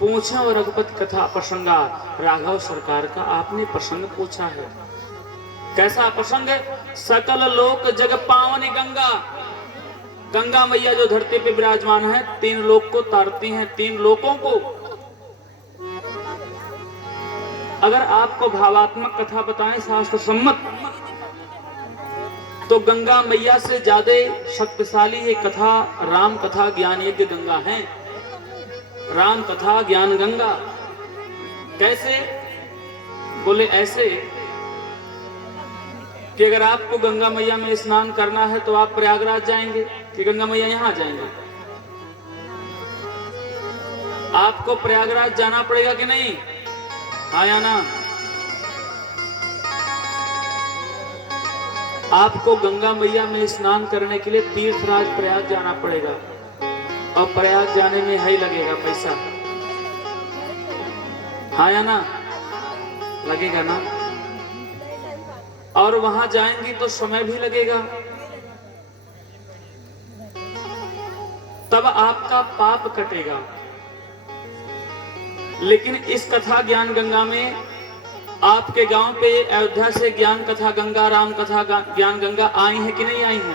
पूछा और रघुपति कथा प्रसंगा राघव सरकार का आपने प्रसंग पूछा है। कैसा प्रसंग है? सकल लोक जग पावनी गंगा। गंगा मैया जो धरती पे विराजमान है, तीन लोक को तारती हैं, तीन लोकों को। अगर आपको भावात्मक कथा बताएं शास्त्र सम्मत, तो गंगा मैया से ज्यादा शक्तिशाली ये कथा राम कथा ज्ञान यज्ञ गंगा है। राम कथा ज्ञान गंगा कैसे? बोले ऐसे कि अगर आपको गंगा मैया में स्नान करना है तो आप प्रयागराज जाएंगे कि गंगा मैया यहां जाएंगे? आपको प्रयागराज जाना पड़ेगा कि नहीं? हाँ या ना? आपको गंगा मैया में स्नान करने के लिए तीर्थराज प्रयाग जाना पड़ेगा, और प्रयाग जाने में ही लगेगा पैसा। हाँ या ना? लगेगा ना? और वहां जाएंगी तो समय भी लगेगा, तब आपका पाप कटेगा। लेकिन इस कथा ज्ञान गंगा में आपके गांव पे अयोध्या से ज्ञान कथा गंगा, राम कथा ज्ञान गंगा आई है कि नहीं आई है?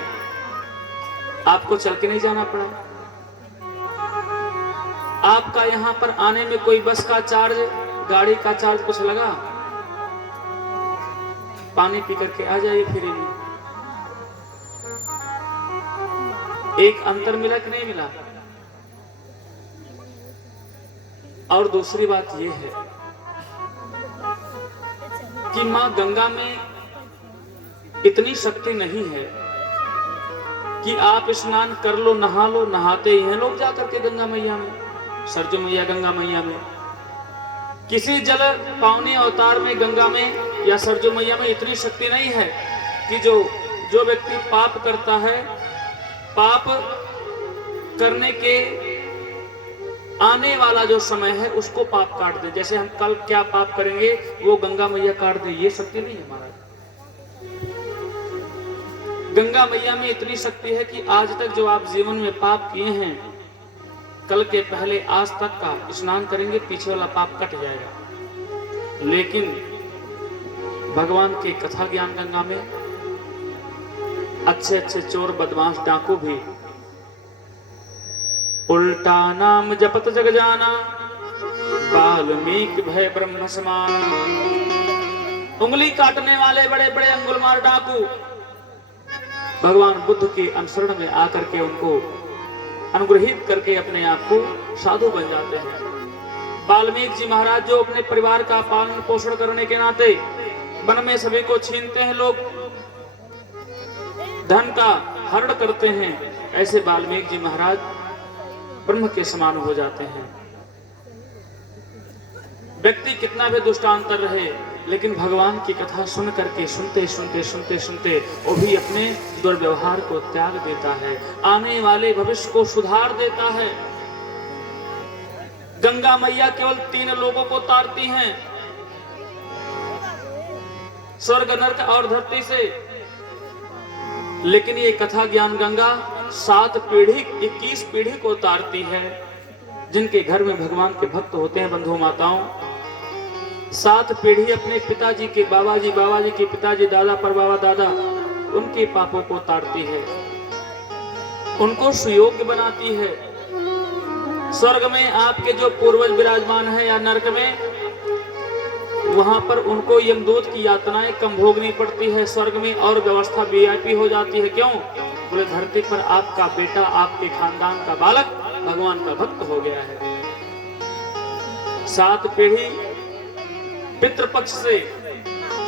आपको चल के नहीं जाना पड़ा। आपका यहां पर आने में कोई बस का चार्ज, गाड़ी का चार्ज कुछ लगा? पानी पी करके आ जाइए फ्री में। एक अंतर मिला कि नहीं मिला? और दूसरी बात यह है कि मां गंगा में इतनी शक्ति नहीं है कि आप स्नान कर लो, नहा लो। नहाते ही हैं लोग जाकर के गंगा मैया में, सरजू मैया गंगा मैया में। किसी जल पावनी अवतार में गंगा में या सरजू मैया में इतनी शक्ति नहीं है कि जो व्यक्ति पाप करता है, पाप करने के आने वाला जो समय है उसको पाप काट दे। जैसे हम कल क्या पाप करेंगे वो गंगा मैया काट दे, ये शक्ति नहीं है महाराज। गंगा मैया में इतनी शक्ति है कि आज तक जो आप जीवन में पाप किए हैं, कल के पहले आज तक का स्नान करेंगे, पीछे वाला पाप कट जाएगा। लेकिन भगवान के कथा ज्ञान गंगा में अच्छे अच्छे चोर बदमाश डाकू भी उल्टा नाम जपत जग जाना, वाल्मीकि भय ब्रह्म समान। उंगली काटने वाले बड़े बड़े अंगुलमार डाकू भगवान बुद्ध के अनुसरण में आकर के उनको अनुग्रहित करके अपने आप को साधु बन जाते हैं। वाल्मीकि जी महाराज जो अपने परिवार का पालन पोषण करने के नाते वन में सभी को छीनते हैं, लोग धन का हरण करते हैं, ऐसे वाल्मीकि जी महाराज ब्रह्म के समान हो जाते हैं। व्यक्ति कितना भी दुष्टांतर रहे, लेकिन भगवान की कथा सुन करके सुनते सुनते सुनते सुनते वो भी अपने दुर्व्यवहार को त्याग देता है, आने वाले भविष्य को सुधार देता है। गंगा मैया केवल 3 लोगों को तारती हैं, स्वर्ग नरक और धरती से। लेकिन ये कथा ज्ञान गंगा 7 पीढ़ी 21 पीढ़ी को तारती है। जिनके घर में भगवान के भक्त होते हैं बंधु माताओं, 7 पीढ़ी अपने पिताजी के बाबाजी, बाबाजी के पिताजी, दादा पर बाबा दादा, उनके पापों को तारती है, उनको सुयोग्य बनाती है। स्वर्ग में आपके जो पूर्वज विराजमान है या नरक में, वहां पर उनको यमदूत की यातनाएं कम भोगनी पड़ती है। स्वर्ग में और व्यवस्था वीआईपी हो जाती है। क्यों? बोले धरती पर आपका बेटा, आपके खानदान का बालक भगवान का भक्त हो गया है। 7 पीढ़ी पितृपक्ष से,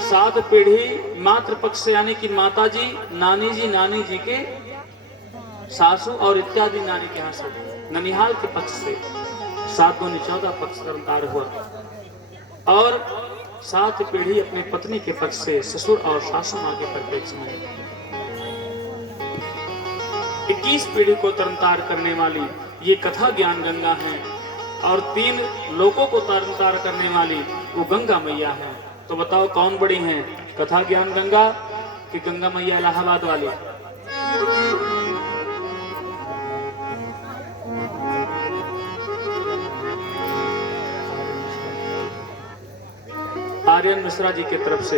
7 पीढ़ी मातृपक्ष से, यानी कि माता जी, नानी जी के सासू और इत्यादि नानी के यहाँ से, ननिहाल के पक्ष से 7 दूनी 14 पक्ष कर्मकार हुआ। और 7 पीढ़ी अपने पत्नी के पक्ष से, ससुर और सासू माँ के परिप्रेक्ष्य में। 21 पीढ़ी को तरनतार करने वाली ये कथा ज्ञान गंगा है, और 3 लोगों को तरनतार करने वाली वो गंगा मैया है। तो बताओ कौन बड़ी है, कथा ज्ञान गंगा कि गंगा मैया इलाहाबाद वाली? आर्यन मिश्रा जी की तरफ से